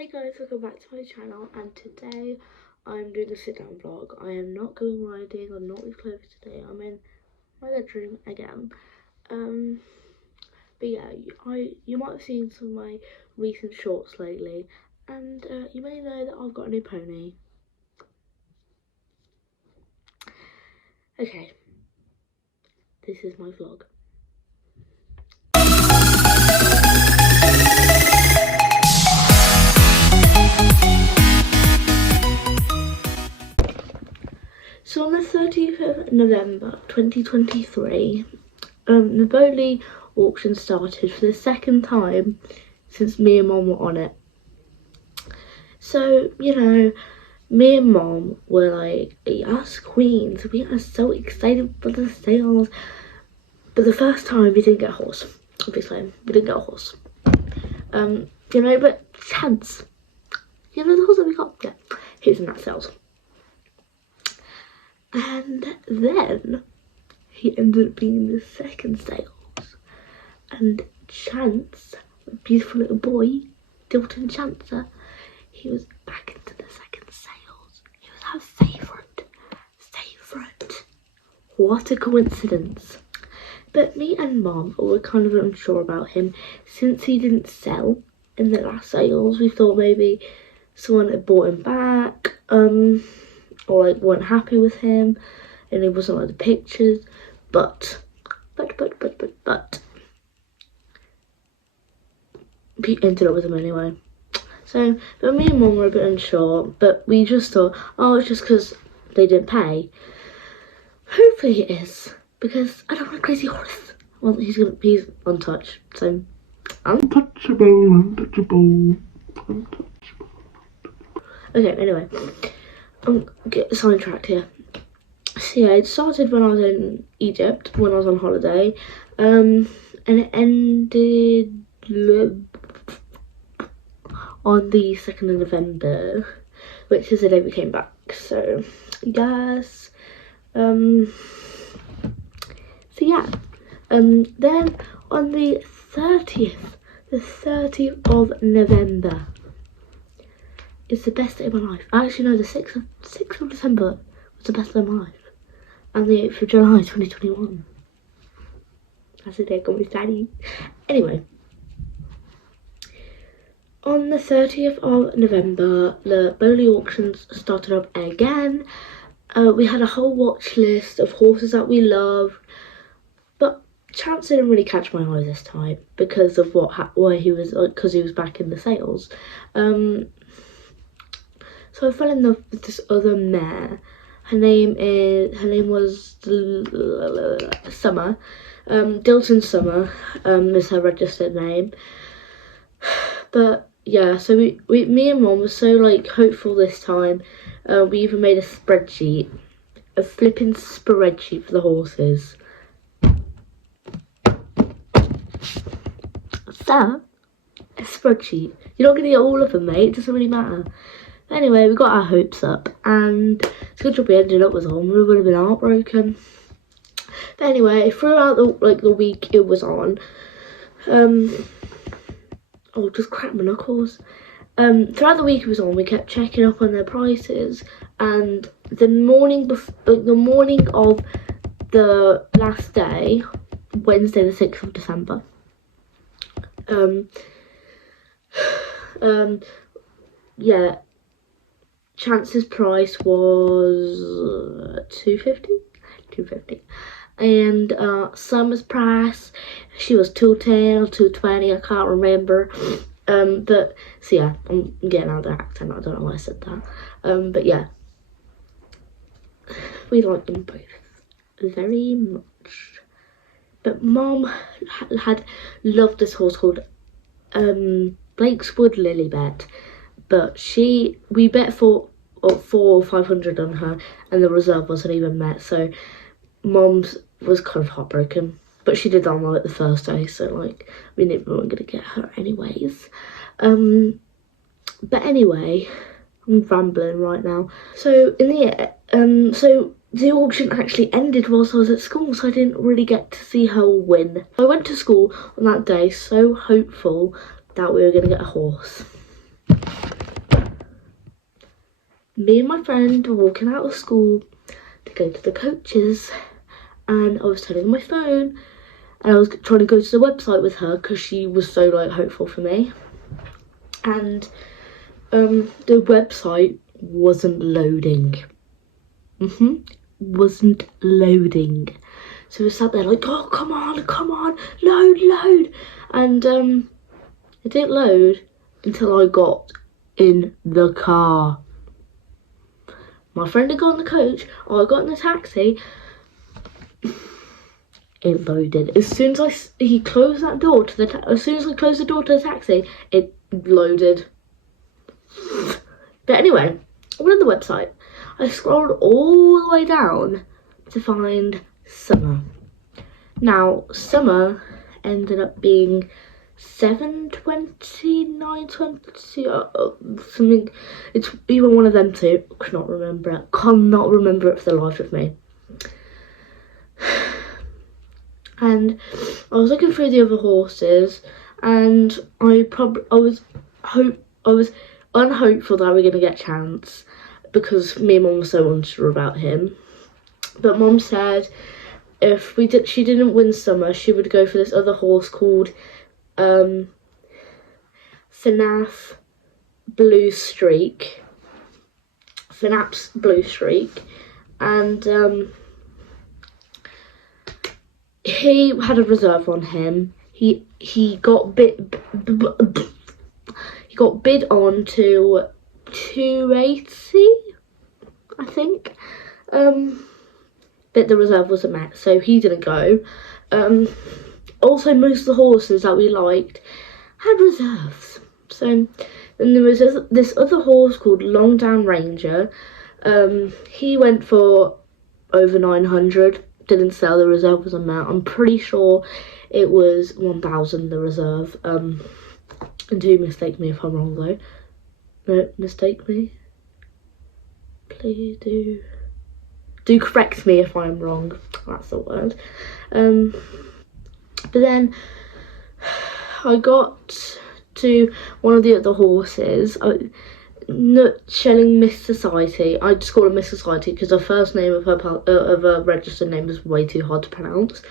Hey guys, welcome back to my channel, and today I'm doing a sit down vlog. I am not going riding, I'm not with Chloe today, I'm in my bedroom again. But yeah, you might have seen some of my recent shorts lately, and you may know that I've got a new pony. Okay, this is my vlog. So on the 30th of November 2023, the Bowley auction started for the second time since me and Mom were on it. So, you know, me and Mom were like, us queens, we are so excited for the sales. But the first time we didn't get a horse, obviously, we didn't get a horse. You know, but chance. You know, the horse that we got, yeah, he was in that sales. And then he ended up being in the second sales. And Chance, a beautiful little boy, Dilton Chancer, he was back into the second sales. He was our favourite. What a coincidence. But me and Mom were kind of unsure about him. Since he didn't sell in the last sales, we thought maybe someone had bought him back, or like weren't happy with him and he wasn't like the pictures, but he ended up with him anyway. So, but me and Mum were a bit unsure, but we just thought, oh, it's just because they didn't pay. Hopefully it is, because I don't want a crazy horse. Well, he's untouched, so untouchable. Okay, anyway, I'm getting sidetracked here. So yeah, it started when I was in Egypt, when I was on holiday, and it ended on the 2nd of November, which is the day we came back. So yes, so yeah, then on the 30th of November is the best day of my life. Actually no, the 6th of December was the best day of my life. And the 8th of July 2021. That's the day I got my daddy. Anyway, on the 30th of November, the Bowley auctions started up again. We had a whole watch list of horses that we loved, but Chance didn't really catch my eye this time because of why he was, because he was back in the sales. So I fell in love with this other mare. Her name was Summer. Dilton Summer is her registered name. But yeah, so me and Mom were so like hopeful this time. We even made a spreadsheet, a flipping spreadsheet for the horses. So, a spreadsheet. You're not gonna get all of them, mate. It doesn't really matter. Anyway, we got our hopes up, and it's a good job we ended up with on. We would have been heartbroken. But anyway, throughout the week it was on, oh, just crack my knuckles. Throughout the week it was on, we kept checking up on their prices, and the morning of the last day, Wednesday the 6th of December, yeah, Chance's price was $250, and Summer's price, she was $210 or $220, I can't remember. But so yeah, I'm getting out of the accent, I don't know why I said that. But yeah, we like them both very much. But Mom had loved this horse called Blakeswood Lilybet, but we bet for 400 or 500 on her, and the reserve wasn't even met, so Mom's was kind of heartbroken. But she did on like the first day, so like we weren't gonna get her anyways. But anyway, I'm rambling right now. So so the auction actually ended whilst I was at school, so I didn't really get to see her win. I went to school on that day so hopeful that we were gonna get a horse. me and my friend were walking out of school to go to the coaches, and I was turning on my phone, and I was trying to go to the website with her because she was so like hopeful for me, and the website wasn't loading. Wasn't loading. So we sat there like, oh, come on, load. And it didn't load until I got in the car. My friend had got in the coach, I got in the taxi. It loaded. As soon as he closed that door to the as soon as I closed the door to the taxi, it loaded. But anyway, I went on the website. I scrolled all the way down to find Summer. Now, Summer ended up being 7:20, 9:20, something. It's either one of them two. Cannot remember it for the life of me. And I was looking through the other horses, and I was unhopeful that we were gonna get Chance, because me and Mum were so unsure about him. But Mum said if she didn't win Summer, she would go for this other horse called Fnap's Blue Streak, and he had a reserve on him. He got bid on to 280, I think. But the reserve wasn't met, so he didn't go. Also, most of the horses that we liked had reserves. So then there was this other horse called Longdown Ranger. He went for over 900. Didn't sell. The reserve wasn't met. I'm pretty sure it was 1,000, the reserve. And do mistake me if I'm wrong though. No, mistake me. Please do correct me if I'm wrong. That's the word. But then I got to one of the other horses, Nutshelling Miss Society. I just call her Miss Society because the first name of her registered name is way too hard to pronounce.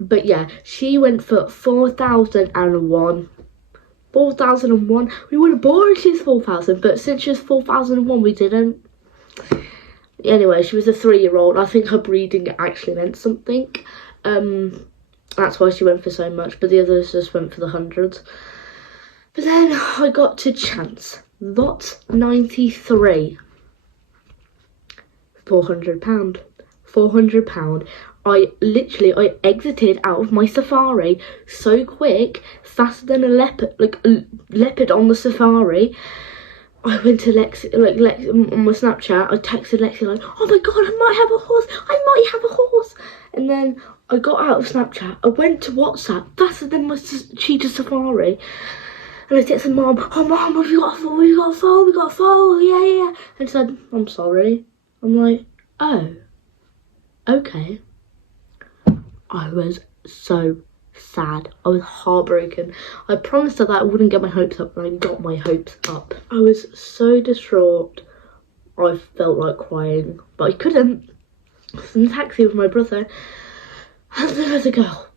But yeah, she went for 4,001. 4,001. We would have bought her if she's 4,000, but since she was 4,001, we didn't. Anyway, she was a 3-year-old. I think her breeding actually meant something. That's why she went for so much, but the others just went for the hundreds. But then I got to Chance. Lot 93. £400. £400. I exited out of my safari so quick, faster than a leopard, like a leopard on the safari. I went to Lexi, on my Snapchat, I texted Lexi like, oh my god, I might have a horse. And then I got out of Snapchat, I went to WhatsApp, faster than my cheetah safari. And I texted Mom, oh Mom, we got a foal, yeah. And said, I'm sorry. I'm like, oh, okay. I was so sad. I was heartbroken. I promised her that I wouldn't get my hopes up, and I got my hopes up. I was so distraught. I felt like crying, but I couldn't. I was in the taxi with my brother, and there was a girl.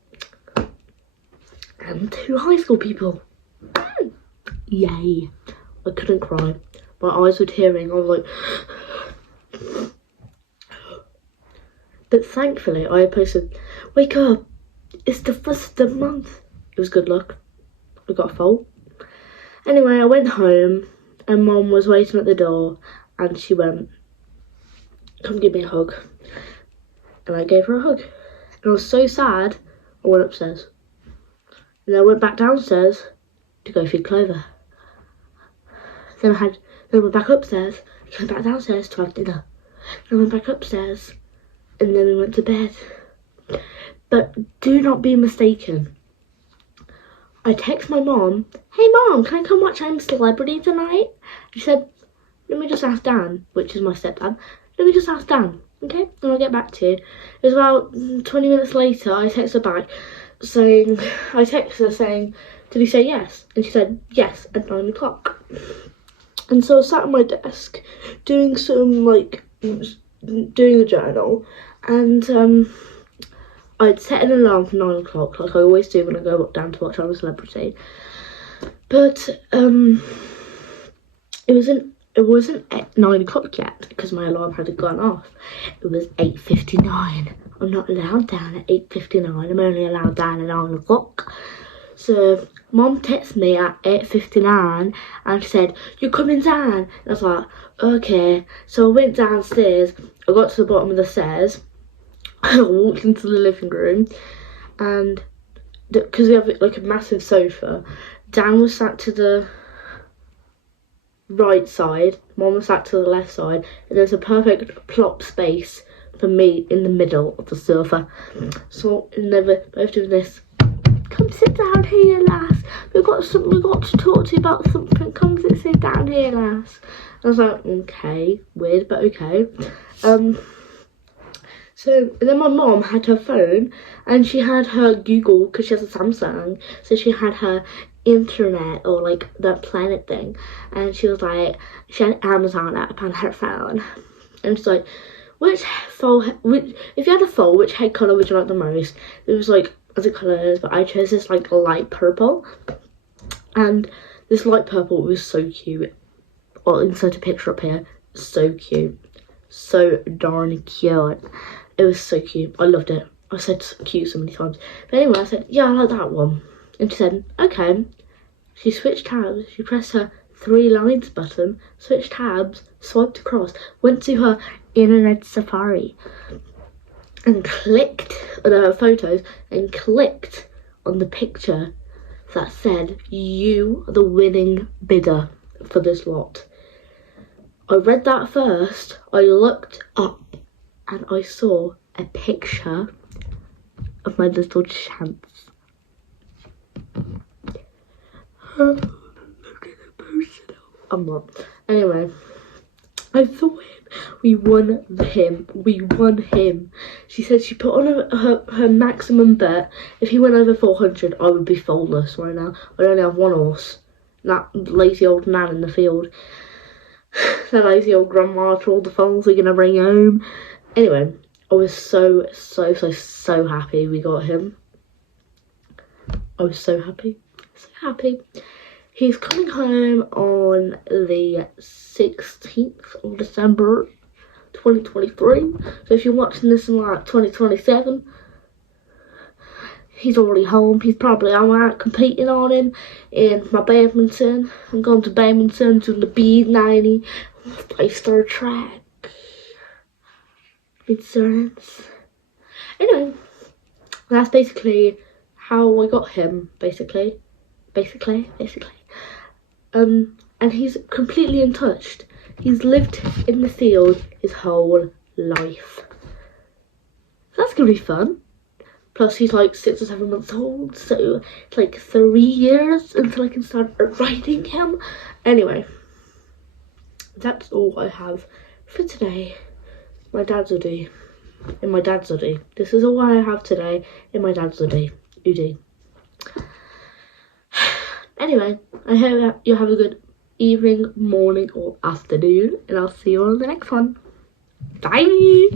And 2 high school people. Yay. I couldn't cry. My eyes were tearing. I was like... But thankfully, I posted, wake up, it's the 1st of the month. It was good luck. I got a foal. Anyway, I went home, and Mom was waiting at the door, and she went, come give me a hug. And I gave her a hug. And I was so sad, I went upstairs. And then I went back downstairs to go feed Clover. Then I went back upstairs, came back downstairs to have dinner. Then I went back upstairs, and then we went to bed. But do not be mistaken. I text my mom, hey Mom, can I come watch I'm Celebrity tonight? She said, let me just ask Dan, which is my stepdad. Let me just ask Dan, okay? And I'll get back to you. It was about 20 minutes later, I text her back saying, did he say yes? And she said, yes, at 9 o'clock. And so I sat at my desk doing some doing the journal, and I'd set an alarm for 9 o'clock, like I always do when I go down to watch I'm a Celebrity. But it wasn't at 9 o'clock yet because my alarm hadn't gone off. It was 8:59. I'm not allowed down at 8:59. I'm only allowed down at 9 o'clock. So Mom texted me at 8:59 and said, "You're coming down." And I was like, okay. So I went downstairs. I got to the bottom of the stairs. I walked into the living room, and because we have like a massive sofa, Dan was sat to the right side, Mom was sat to the left side, and there's a perfect plop space for me in the middle of the sofa. So they were both doing this. "Come sit down here, lass. We've got to talk to you about something. Come sit down here, lass." I was like, okay, weird, but okay. So then my mom had her phone, and she had her Google, because she has a Samsung, so she had her internet, or like the planet thing, and she was like, she had Amazon app on her phone, and she's like, if you had a phone, which head colour would you like the most? It was like other colours, but I chose this like light purple, and this light purple was so cute. I'll insert a picture up here. So cute, so darn cute. It was so cute. I loved it. I said cute so many times. But anyway, I said, yeah, I like that one. And she said, okay. She switched tabs. She pressed her 3 lines button, switched tabs, swiped across, went to her internet safari, and clicked on her photos, and clicked on the picture that said, "You are the winning bidder for this lot." I read that first. I looked up and I saw a picture of my little Chance. Look at the poster. I'm not. Anyway, I thought we won him. We won him. She said she put on her maximum bet. If he went over 400, I would be faultless right now. I'd only have 1 horse. That lazy old man in the field. That lazy old grandma to all the foals we're gonna bring home. Anyway, I was so happy we got him. I was so happy. So happy. He's coming home on the 16th of December 2023. So if you're watching this in like 2027, he's already home. He's probably out competing on him in my badminton. I'm going to badminton to the B90 5-star track. Insurance. Anyway, that's basically how I got him, basically. And he's completely untouched. He's lived in the field his whole life. That's gonna be fun. Plus he's like 6 or 7 months old, so it's like 3 years until I can start riding him. Anyway, that's all I have for today. My dad's hoodie. In my dad's hoodie. This is all I have today in my dad's hoodie. Anyway, I hope you have a good evening, morning, or afternoon, and I'll see you on the next one. Bye!